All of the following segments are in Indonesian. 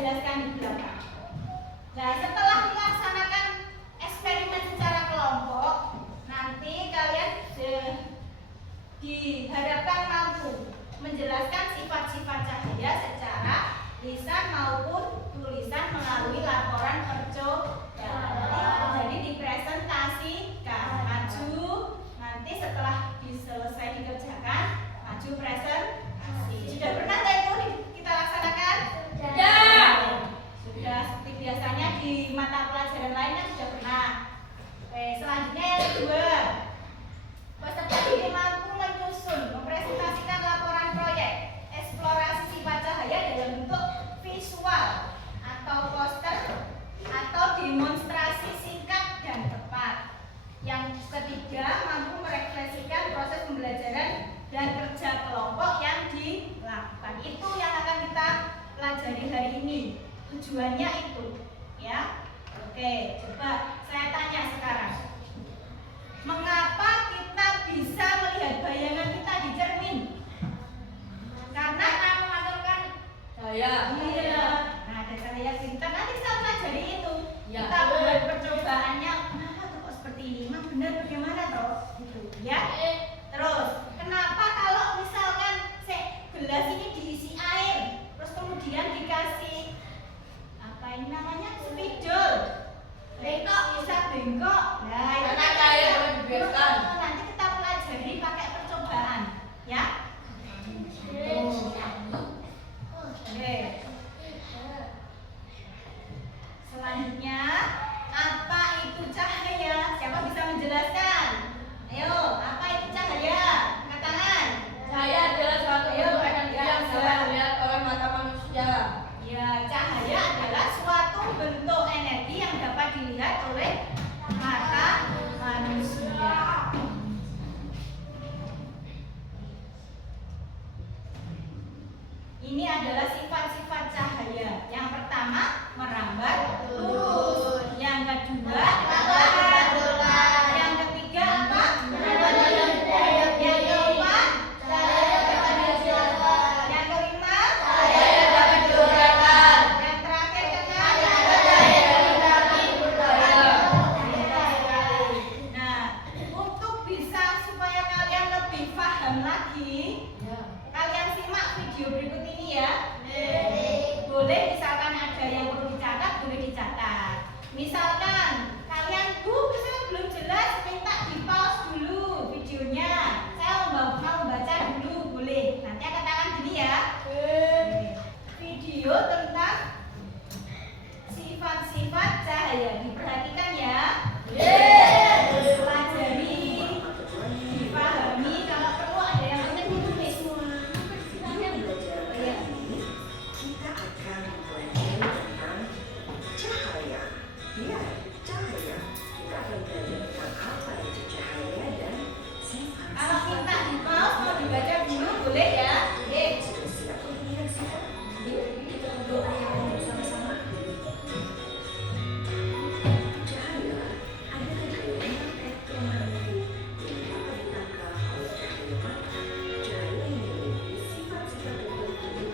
jelaskan di belakang. Nah, setelah dilaksanakan eksperimen secara kelompok, nanti kalian diharapkan mampu menjelaskan sifat-sifat cahaya secara lisan maupun tulisan melalui laporan percobaan. Jadi dipresentasikan, maju, nanti setelah selesai dikerjakan, maju presentasi. Sudah pernah nggak itu kita laksanakan? Sudah. Sudah seperti biasanya di mata pelajaran lainnya sudah pernah. Oke, selanjutnya yang kedua, peserta didik mampu menyusun, mempresentasikan laporan proyek eksplorasi sifat cahaya dalam bentuk visual atau poster atau demonstrasi singkat dan tepat. Yang ketiga, mampu merefleksikan proses pembelajaran dan kerja kelompok yang dilakukan. Itu yang akan kita pelajari hari ini. Tujuannya itu, ya. Oke, coba saya tanya sekarang. Mengapa kita bisa melihat bayangan kita di cermin? Karena memancarkan cahaya. Iya. Nah, ada cahaya bintang. Nanti kita pelajari itu. Ya. Kita buat percobaannya. Kenapa tuh kok seperti ini? Emang benar bagaimana toh? Gitu, ya. Terus, kenapa kalau misalkan gelas ini diisi air, terus kemudian dikasih apa ini namanya? Spidol. Bengkok, bisa bengkok. Nah, itu karena cahaya dapat dibiarkan. Nanti kita pelajari pakai percobaan, ya. Oke. Selanjutnya, apa itu cahaya? Siapa bisa menjelaskan? Ayo, apa itu cahaya? Angkat tangan. Cahaya adalah suatu bentuk energi yang dapat dilihat oleh mata manusia. Ya, cahaya adalah suatu bentuk energi yang dapat dilihat oleh mata manusia. Ini adalah sifat-sifat cahaya. Yang pertama, merambat lurus. Yang kedua, merambat bulat. Yang ketiga apa? Yang keempat, yang kelima, yang terakhir keenam. Nah, untuk bisa supaya kalian lebih paham lagi, kalian simak video berikut ini ya. Boleh misalkan ada yang perlu dicatat, boleh dicatat. Misalkan kalian misalkan belum jelas, minta di pause dulu videonya. Saya mau baca dulu, boleh. Nanti angkat tangan gini ya. Video tentang sifat-sifat cahaya. Diperhatikan ya. Pelajari, dipahami. Kalau perlu ada yang penting ditulis. Kita akan belajar tentang cahaya. Ya, cahaya. Kita akan belajar tentang apa itu cahaya dan sifat. Kalau minta di pause mau dibaca dulu boleh ya. Sudah siap untuk menyaksikan? Yuk, kita berdoa bersama-sama. Cahaya adalah gelombang elektromagnetik yang dapat ditangkap oleh cahaya mata. Cahaya ini memiliki sifat-sifat tertentu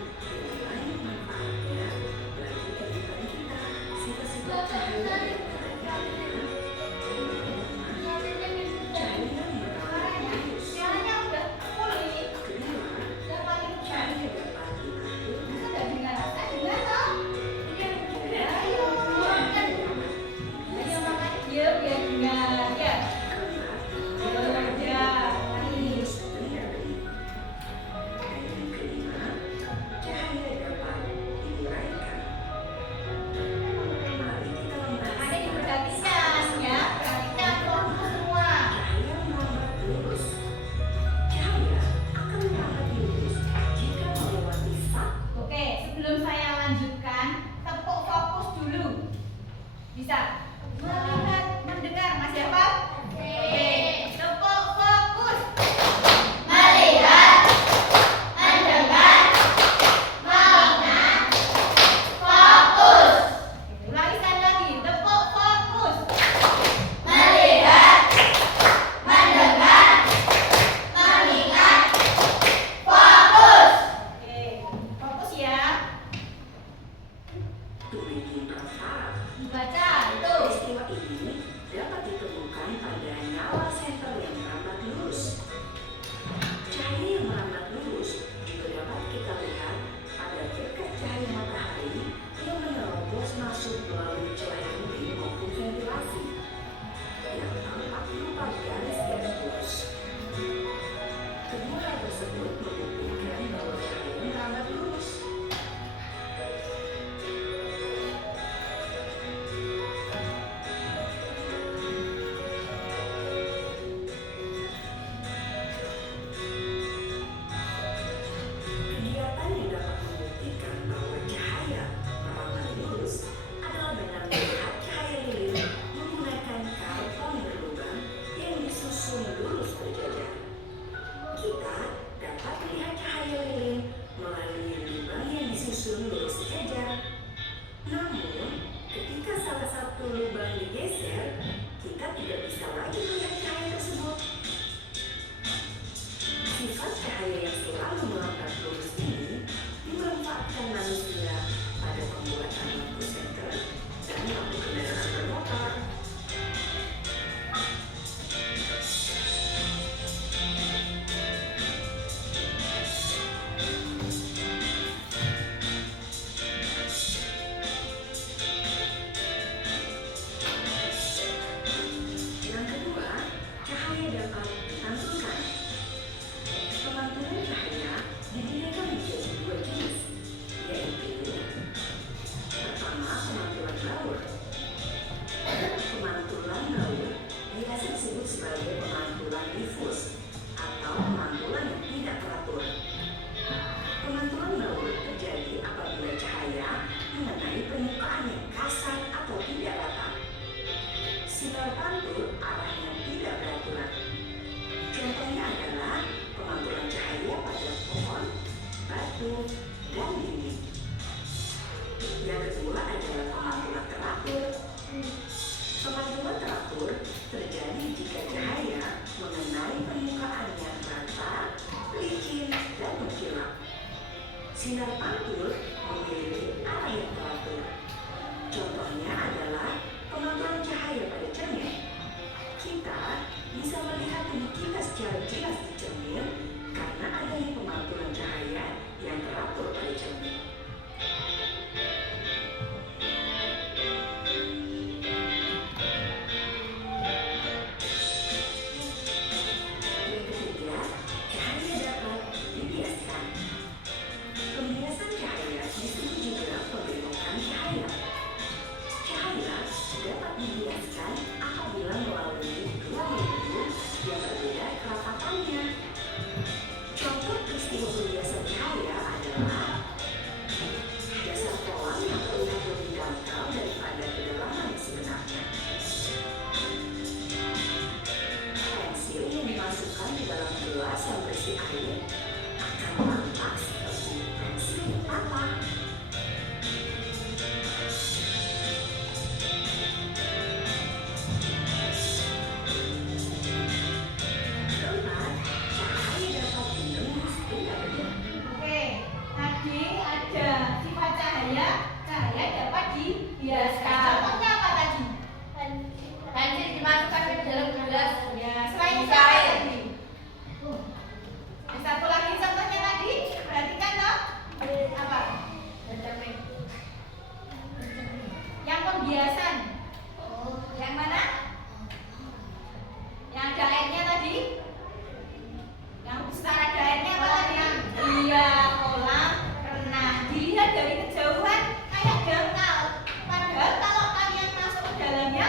yang lain manfaatnya bagi kehidupan kita. Sifat-sifat cahaya yang Siarannya udah full ini. Udah paling cahaya besar. dapat diatur Sudah dengar? Saya dengar toh? Ayo, makan. Ayo makan. Yuk, biar dengar ya. Yuk, ya. Mari. Ada diperhatikan ya. Perhatikan fokus semua. Oke, sebelum saya lanjutkan, tepuk fokus dulu. Bisa? Melihat, mendengar, masih apa? Oke, tepuk fokus. Melihat, mendengar, mengingat, fokus. Ulangi sekali lagi, tepuk fokus. Melihat, mendengar, mengingat, fokus. Oke, fokus ya. Tuwing Prastara. Dibaca itu. Peristiwa ini dapat ditemukan pada nyala senter yang merambat lurus. Cahaya yang merambat lurus juga dapat kita lihat pada berkat cahaya matahari yang menerobos masuk melalui celah dinding maupun ventilasi yang tampak berupa garis-garis lurus. Kedua hal tersebut membuktikan bahwa cahaya merambat lurus. Kegiatan yang dapat membuktikan bahwa cahaya merambat lurus adalah dengan melihat cahaya lilin menggunakan karbon berlubang yang disusun lurus berjajar. Kita dapat melihat cahaya lilin melalui lubang yang disusun lurus sejajar. Namun, ketika salah satu lubang digeser, kita tidak bisa lagi melihat cahaya tersebut. Sifat cahaya yang selalu merambat lurus ini dimanfaatkan manusia pada pembuatan lampu senter dan lampu kendaraan bermotor. Yang kedua, cahaya dapat dipantulkan. Pemantulan cahaya dibedakan menjadi dua jenis, yaitu pertama, pemantulan baur. Pemantulan baur biasa disebut sebagai pemantulan difus atau pemantulan yang tidak teratur. Pemantulan baur terjadi apabila cahaya mengenai permukaan yang kasar atau tidak rata. Sinar pantul arahnya tidak beraturan. Contohnya adalah pemantulan cahaya pada pohon, batu, dan dinding. Yang kedua adalah pemantulan teratur. Pemantulan teratur terjadi jika cahaya mengenai permukaan yang rata, licin, dan mengkilap. Sinar pantul memiliki arah yang teratur. Contohnya adalah pemantulan cahaya pada cermin. Kita bisa melihat tubuh kita secara jelas di cermin karena adanya pemantulan cahaya yang teratur pada cermin. Yang ketiga, cahaya dapat dibiaskan. Pembiasan cahaya disebut juga pembelokan cahaya. Cahaya dapat dibiaskan apabila melalui dua medium yang berbeda kerapatannya. Contoh peristiwa pembiasan cahaya adalah dasar kolam yang terlihat lebih dangkal daripada kedalaman yang sebenarnya. Pensil yang dimasukkan di dalam gelas yang berisi air akan tampak seperti pensil yang patah. Keempat, cahaya dapat menembus benda-benda. Oke, tadi ada sifat cahaya, cahaya dapat dibiaskan. Contohnya apa tadi? Pensil dimasukkan ke dalam gelas. Ya, selain itu Bisa apa air. tadi? Satu lagi contohnya tadi, perhatikan toh. Apa? Yang pembiasan. Yang mana? Yang ada airnya tadi? Yang besar ada airnya apa tadi? Iya, kolam renang. Dilihat dari kejauhan kayak dangkal. Padahal kalau kalian masuk ke dalamnya,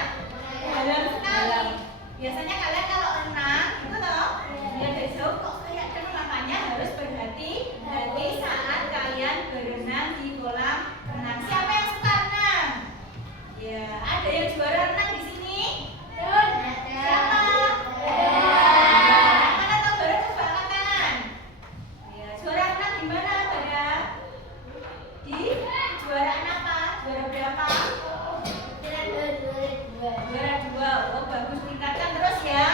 dalam sekali. Biasanya kalian kalau renang, itu toh, dilihat dari jauh kok kayak dalam, makanya harus berhati-hati saat kalian berenang di kolam renang. Siapa yang suka renang? Ya, ada yang juara renang di sini? Siapa? Mana tahu Bara, coba angkat tangan. Ya, juara renang di mana Bara? Di juaraan apa? Juara berapa? Juara 2. Oh, bagus, tingkatkan terus ya.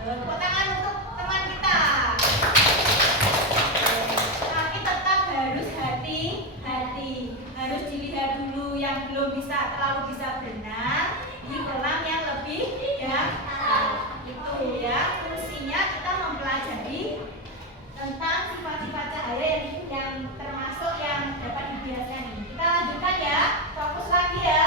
Tepuk tangan untuk teman kita. Tapi tetap harus hati-hati. Harus dilihat dulu yang yang belum terlalu bisa berenang di kolam yang lebih dalam. Itu ya fungsinya kita mempelajari tentang sifat-sifat cahaya yang termasuk yang dapat dibiaskan ini. Kita lanjutkan ya, fokus lagi ya.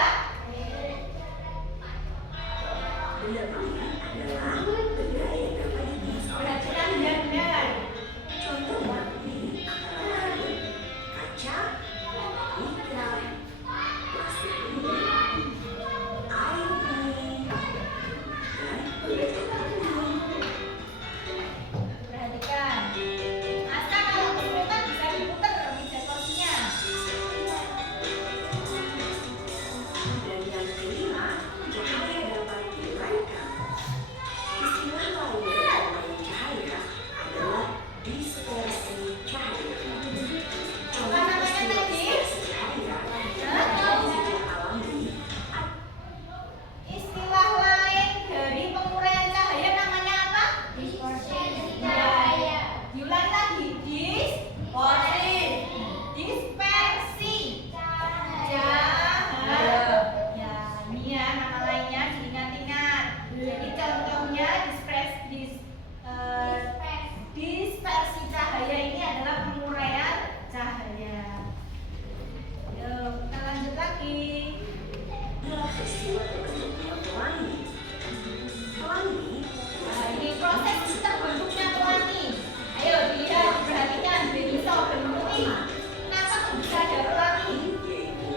Benda bumi adalah benda yang dapat dibiaskan. Perhatikan benar-benar. Contoh bumi antara lain kaca, nikel, plastik ini, air ini, dan proyektor ini. Perhatikan. Asa kalau kesulitan bisa diputar meja kursinya. Dan yang kelima, cahaya dapat diuraikan. Istilah lain dari cahaya adalah dispersi cahaya. Apa namanya tadi? Cahaya adalah sebuah alami. Istilah lain dari penguraian cahaya namanya apa? Cahaya. Diulang lagi. Dispersi. Cahaya. Ya, ini ya nama lainnya diingat-ingat. Jadi contohnya dispersi cahaya ini adalah penguraian cahaya. Yuk, kita lanjut lagi. Adalah peristiwa terbentuknya pelangi. Pelangi Nah, ini proses terbentuknya pelangi. Ayo dilihat, perhatikan, bisa bentuk ini. Kenapa kok bisa ada pelangi? yaitu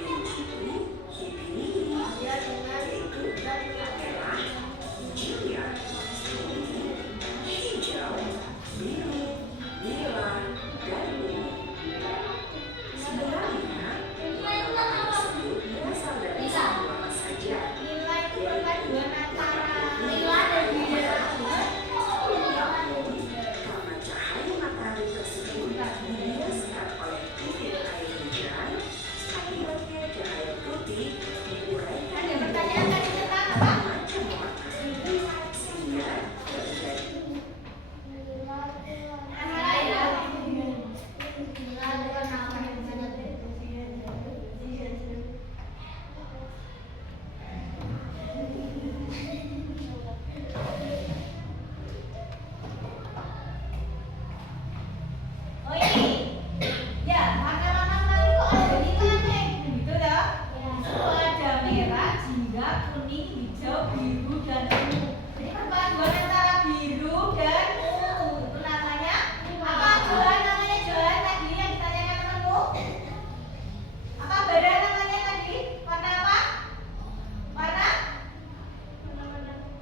Rinjini, Hibini, yaitu merah, Jia, kuning, hijau, biru, nila, dan ungu. Sebenarnya, warna tersebut berasal dari satu warna saja. Nilai itu perpaduan antara Karena cahaya matahari tersebut dibiaskan oleh titik air hujan, akibatnya cahaya putih diuraikan Ada pertanyaan tadi tentang apa? macam warna sehingga terjadi Antara ya. Oh ini, ya warna-warna pelangi kok ada nilainya, gitu ya? Oh, ada merah, jingga, kuning, hijau, biru, dan ungu. Jadi perpaduan antara biru dan ungu itu namanya apa? Johan namanya Johan tadi yang ditanyakan temanmu? Apa beda namanya tadi? Warna apa? Warna?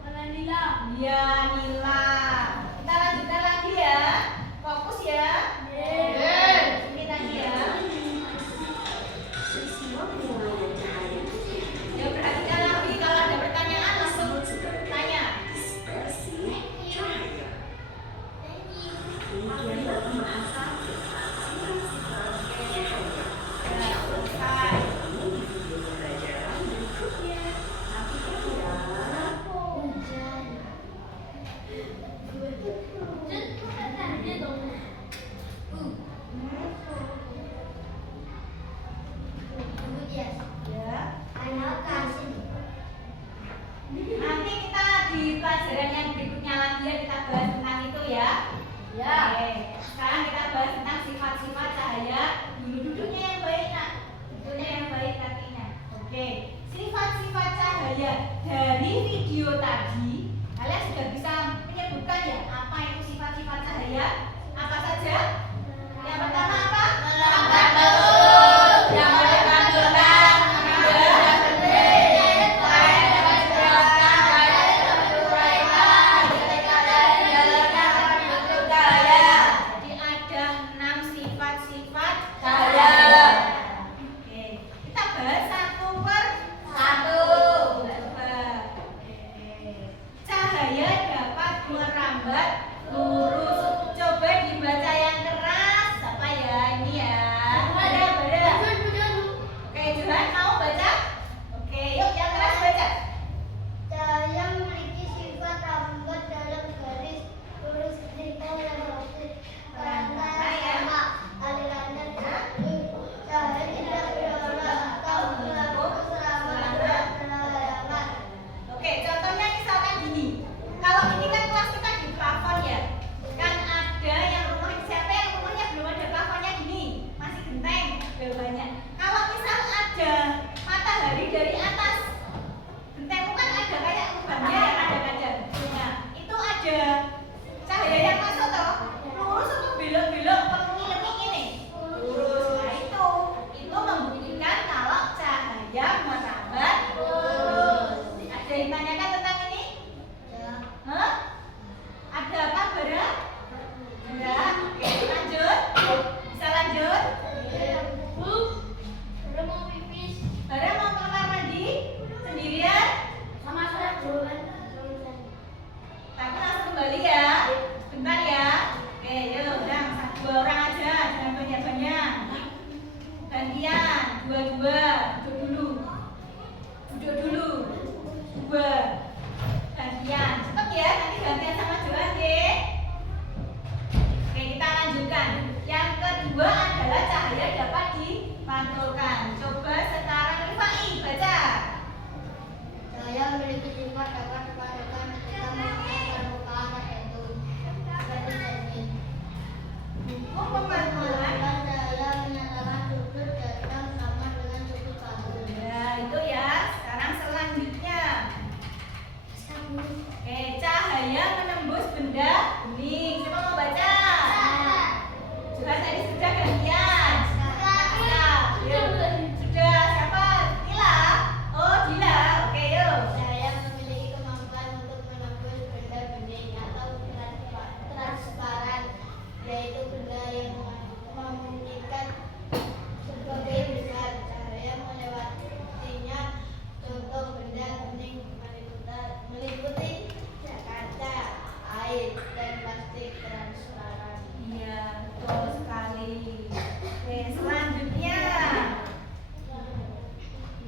Warna nila. Iya, nila. Kita lanjutkan lagi ya. Fokus ya. Ini tadi ya. peristiwa penguraian cahaya putih Ya perhatikan lagi kalau ada pertanyaan langsung disebut sebagai tanya. dispersi cahaya. Demikianlah pembahasan tentang sifat-sifat cahaya. Ya, selesai. Ini di video pembelajaran berikutnya. Nantikan ya. Ya. Nanti kita di pelajaran yang berikutnya lagi ya kita bahas tentang itu ya. Ya. Oke. Sekarang kita bahas tentang sifat-sifat cahaya. Duduknya yang baik nak. Duduknya yang baik kakinya. Oke. Sifat-sifat cahaya dari video tadi kalian sudah bisa menyebutkan ya apa itu sifat-sifat cahaya? Apa saja? Yang pertama apa? Menerankan telur, yang menerankan gelang, dan penting, cahaya dapat dijelaskan, cahaya dapat diuraikan, ketika cahaya dijalankan dapat bentuk cahaya. dua-dua. Duduk dulu. Dua. Gantian. Cepet ya, nanti gantian sama Johan deh. Oke, kita lanjutkan. Yang kedua adalah cahaya dapat dimantulkan. Coba sekarang Rifai baca. Cahaya memiliki sifat dapat dipancarkan ketika mengenai permukaan tertentu. Seperti cermin. Buku pemantulan. Cahaya menyatakan sudut datang sama dengan sudut kabel. Ya, itu ya. Sekarang selanjutnya. Oke, cahaya menembus benda bening. Siapa mau baca? Johan tadi sudah gantian. Ya, sudah. Siapa? Dila. Oh, Dila. Oke, yuk. Cahaya memiliki kemampuan untuk menembus benda bening atau transparan, yaitu benda yang memungkinkan sebagai besar. Cahaya melewatinya, contoh benda bening meliputi kaca, air, dan plastik transparan. Iya, betul sekali. Oke, selanjutnya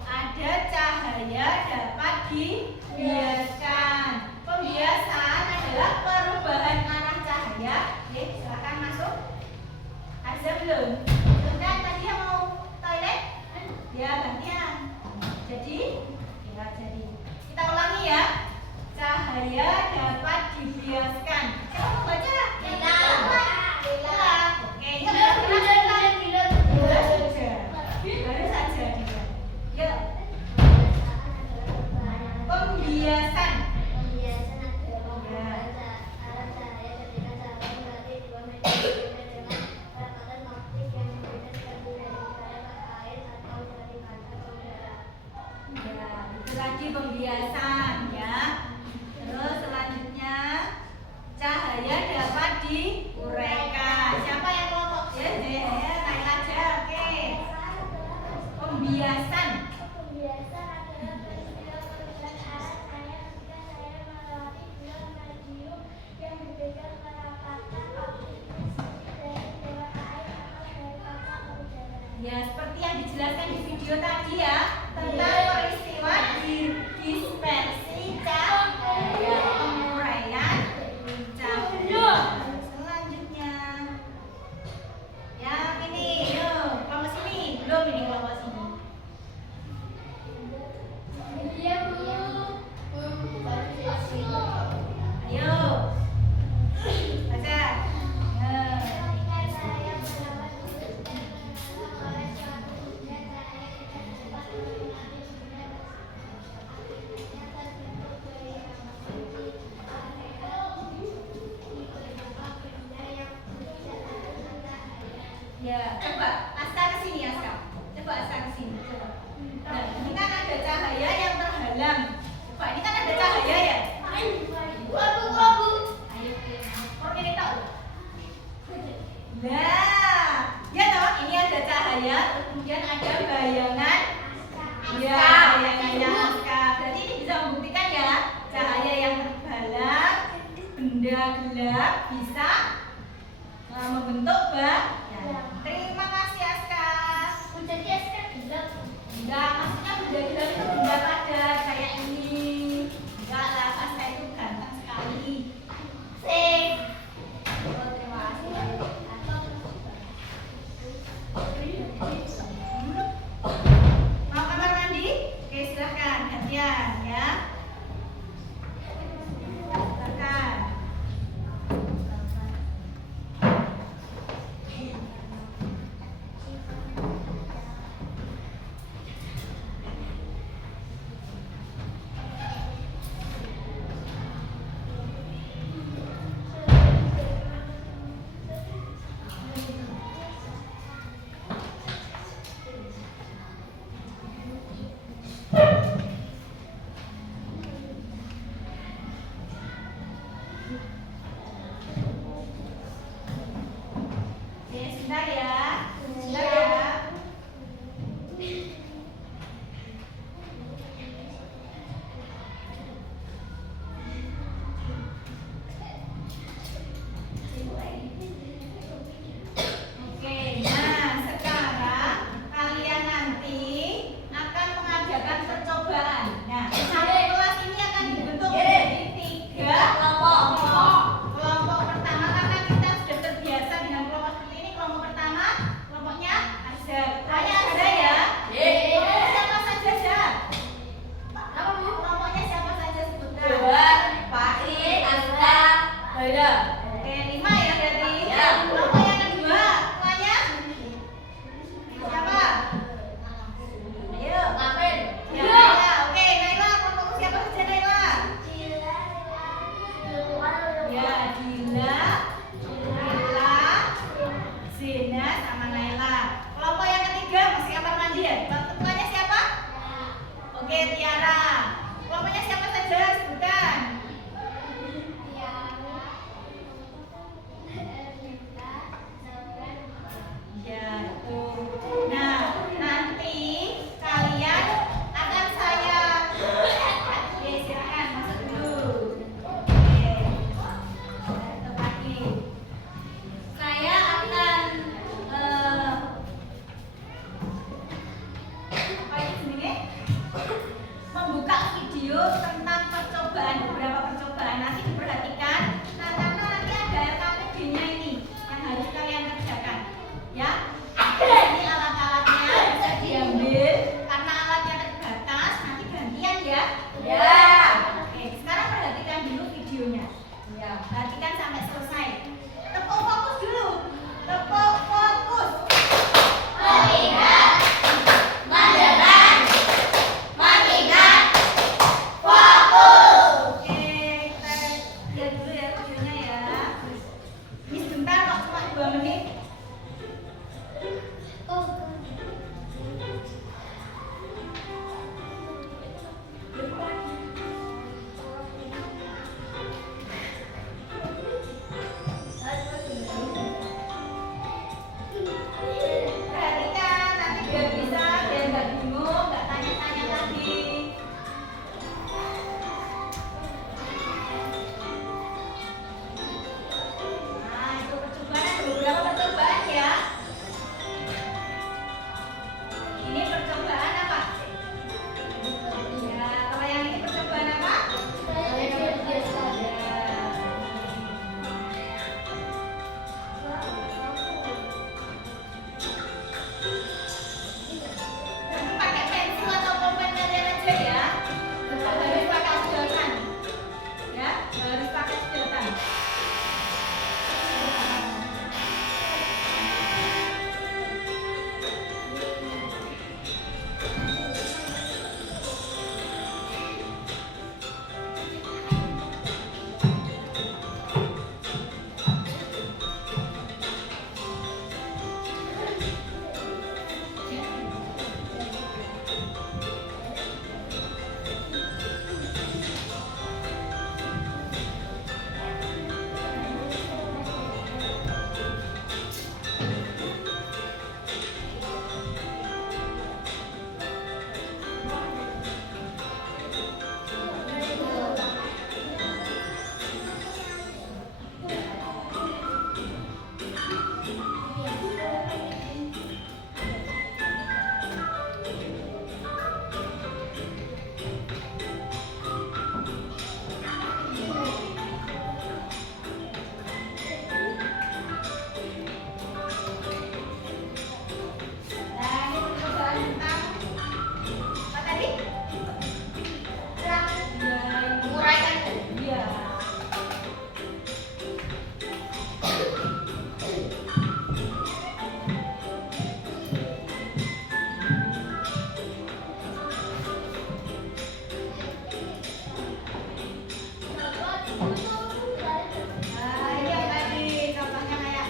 ada cahaya dapat dibiaskan. Pembiasaan adalah perubahan arah cahaya. Oke, silakan masuk. Ada belum? Belum kan? Tadi yang mau toilet? Ya, gantian. Jadi, ya jadi. Kita ulangi ya. Cahaya dapat dibiaskan. Siapa mau baca? Dila. Oke, yuk, Dila saja. Baru saja dia. Yuk, pembiasan. Ya, itu lagi pembiasan ya. Terus selanjutnya cahaya dapat diuraikan. Siapa yang kelompok? Ya, naik aja. Oke. Pembiasan. Ya, seperti yang dijelaskan di video tadi ya, tentang peristiwa dispersi cahaya, penguraian cahaya. Selanjutnya, yang ini, yuk, kelompok sini. Belum ini kelompok sini. Ayo, baca. Ya, coba Aska ke sini Aska. Coba Aska ke sini. Coba. Nah, ini kan ada cahaya yang terhalang. Coba ini kan ada cahaya ya. Ayo, mau ini tahu? Nah, ya toh, ini ada cahaya, kemudian ada bayangan. Ya, bayangannya Aska. Berarti ini bisa membuktikan ya, cahaya yang terhalang, benda gelap bisa membentuk bayangan. Terima kasih Aska. Enggak, maksudnya benda gelap itu benda padat kayak ini. Enggak lah, Aska itu ganteng sekali. Sip. Oh, terima kasih. Mau kamar mandi? Oke, silahkan gantian ya. Silahkan. membuka video tentang percobaan, beberapa percobaan. Nanti diperhatikan, nah karena nanti ada LKPD-nya ini yang harus kalian kerjakan, ya. Ini alat-alatnya bisa diambil karena alatnya terbatas. Nanti gantian ya. Ya. Oke, sekarang perhatikan dulu videonya. Ya. Perhatikan sampai selesai. Tepuk fokus dulu. Tepuk fokus. Mengingat, mendengar, mengingat, fokus. Oke, kita lihat dulu ya videonya ya. Ini sebentar kok, cuma 2 menit. Perhatikan, nanti biar bisa, biar nggak bingung, nggak tanya-tanya lagi. Nah, itu percobaan, ada beberapa percobaan ya. Ini percobaan apa? Ya, kalau yang ini percobaan apa? Nanti pakai pensil atau pulpen kalian aja ya. Tetap harus pakai sedotan. Ya, harus pakai sedotan. Nah, ini percobaan tentang apa tadi? Menguraikan. Iya. Nah, ini yang tadi contohnya kayak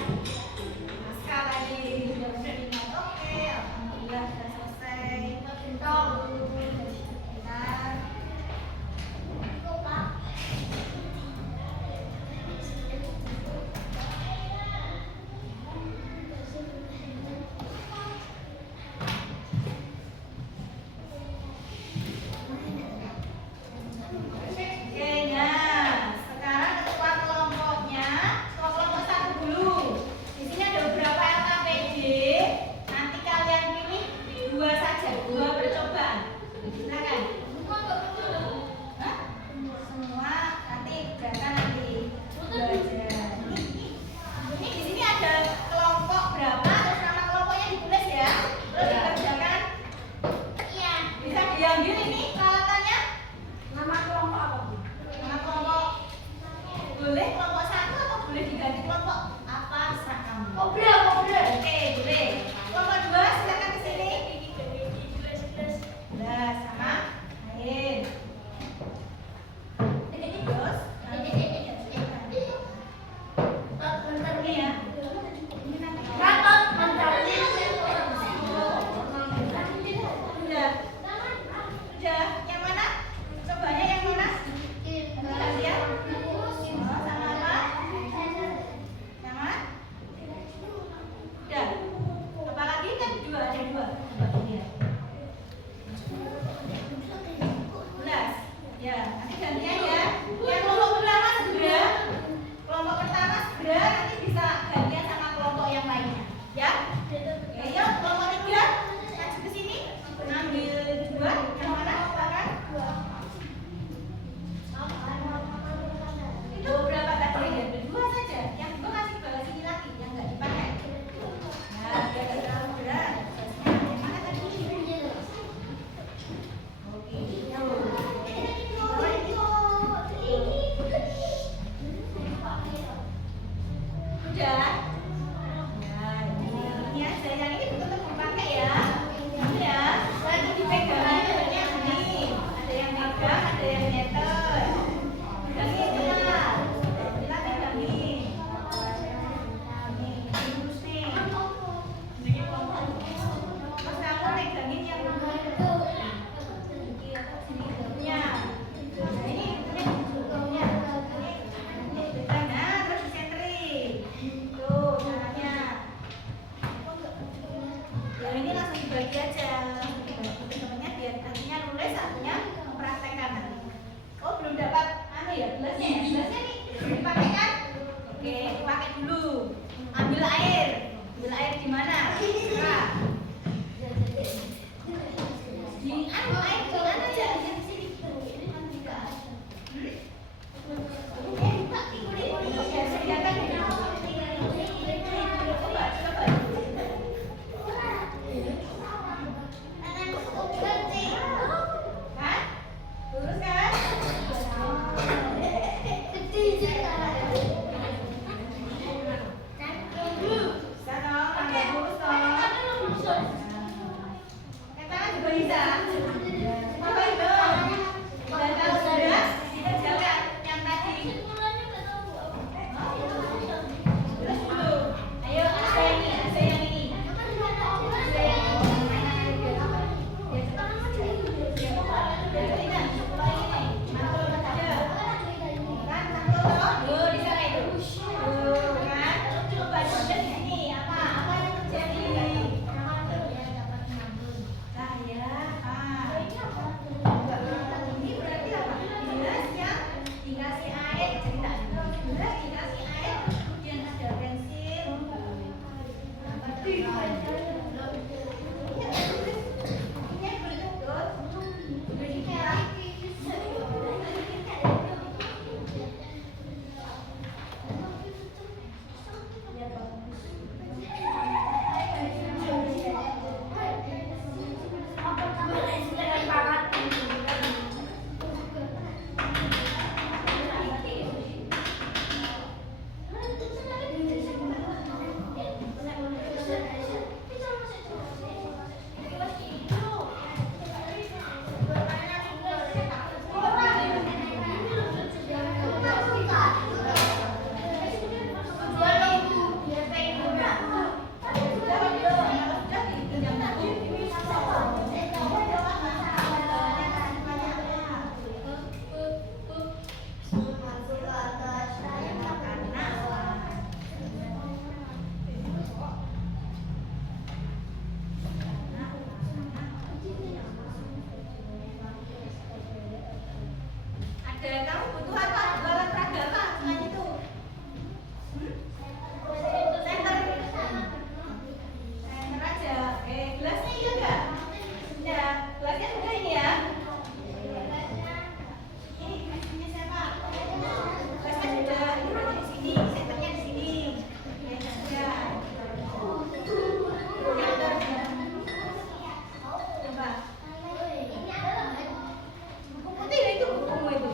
naskah tadi. Sudah bisa diingat. Oke, alhamdulillah sudah selesai. Benar. Oke, nah sekarang ketua kelompoknya, ketua kelompok 1 dulu. Di sini ada beberapa LKPD. Nanti kalian pilih 2 saja, 2 percobaan. Silakan. Hah? Semua nanti berangkat nanti. 2 aja. Ini di sini ada kelompok berapa, terus nama kelompoknya ditulis ya. Terus dikerjakan. Iya. Bisa diambil ini peralatannya. Nama kelompok apa? Nama kelompok boleh kelompok 1 atau boleh diganti kelompok apa terserah kamu. Kobrol, kobrol. Oke, boleh. Kelompok 2 silakan ke sini. Nah, sama. Lain. Terus ini ya. Ini nanti. Ratot mencari. Udah. Udah. Yang mana? Cobanya yang mana? Nanti lihat ya. Oh, sama apa? Sama? Oke, kamu butuh apa? Alat peraga apa selain itu? Center. Center aja. Oke, gelasnya iya enggak? Ya, gelasnya juga ini ya. Ini gelasnya siapa? Gelasnya sudah. Ini berada di sini. Centernya di sini. Oke, saja. Coba. Buku putih itu bukumu itu.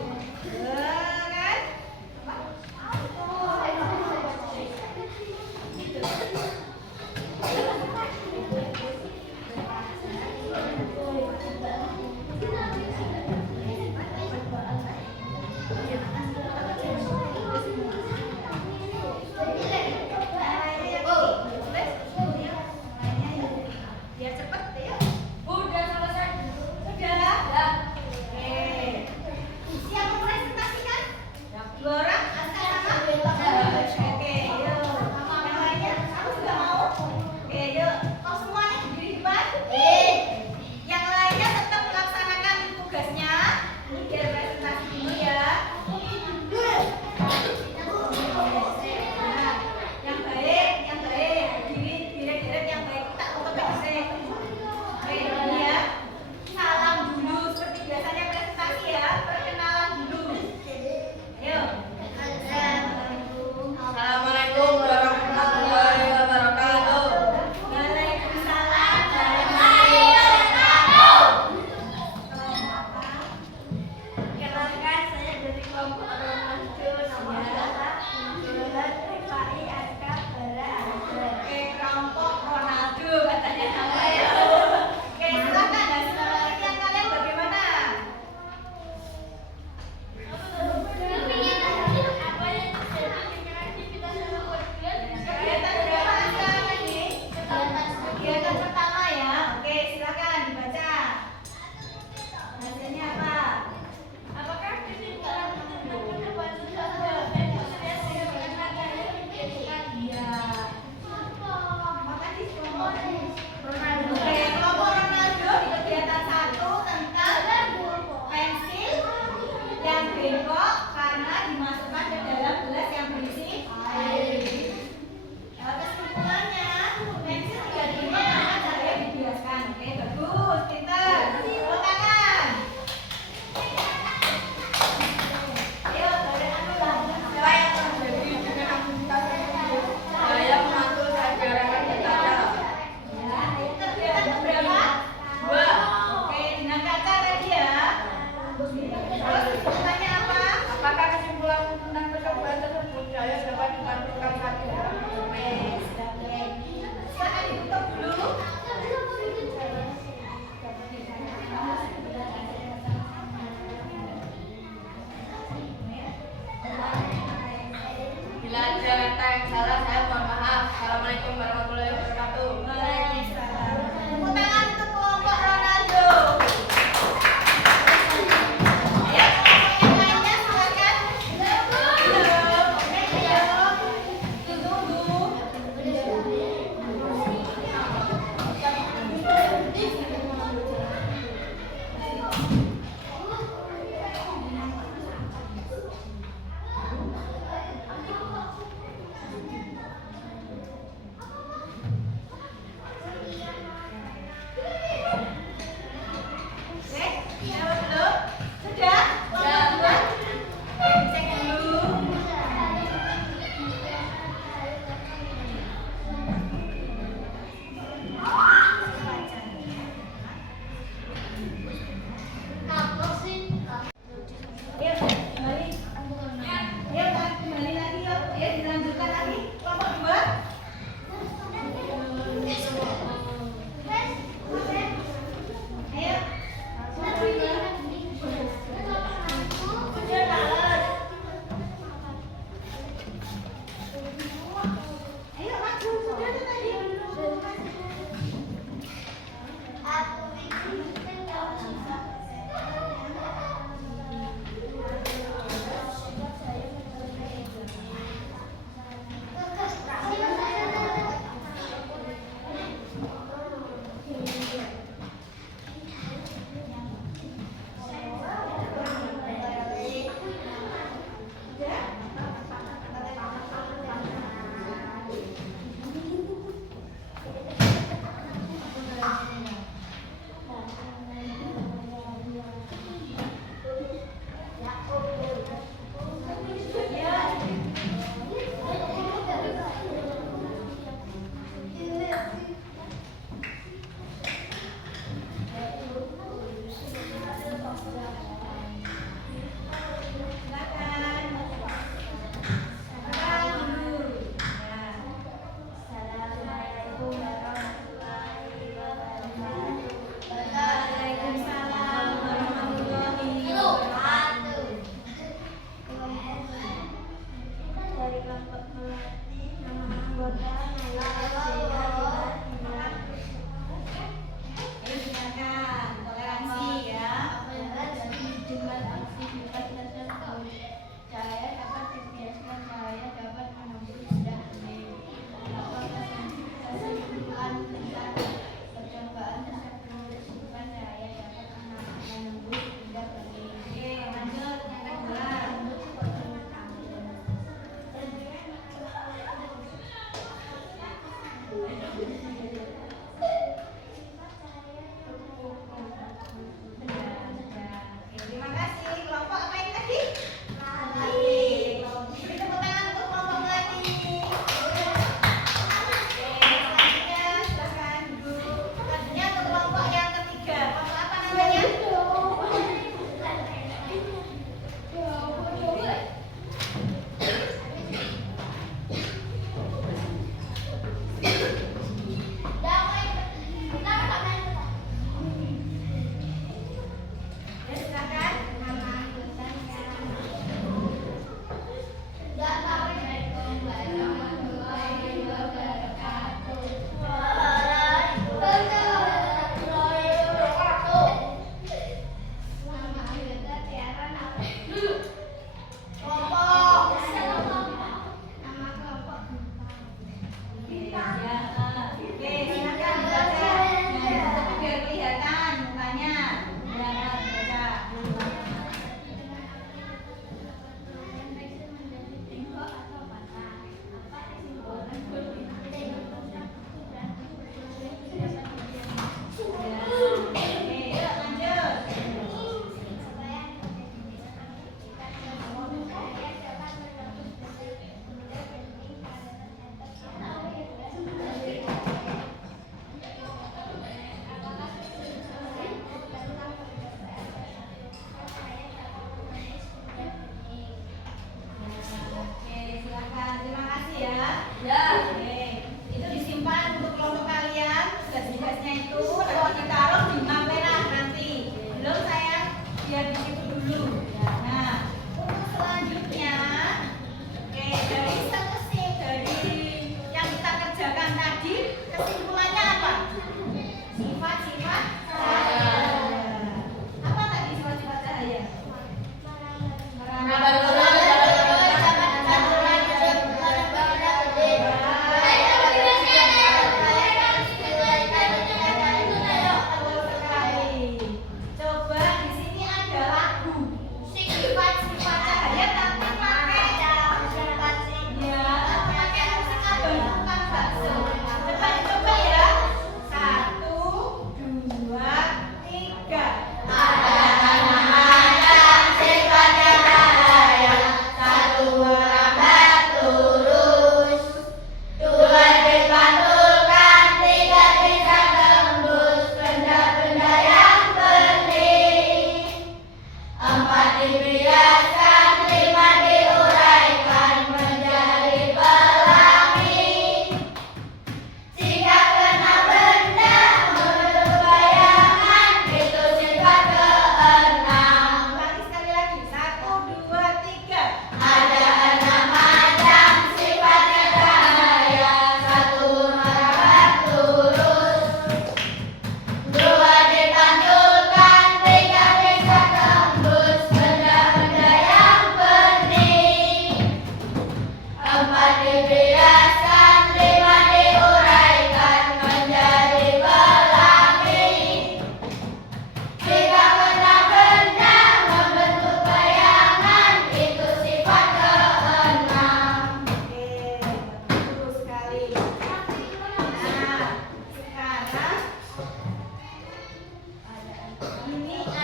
ini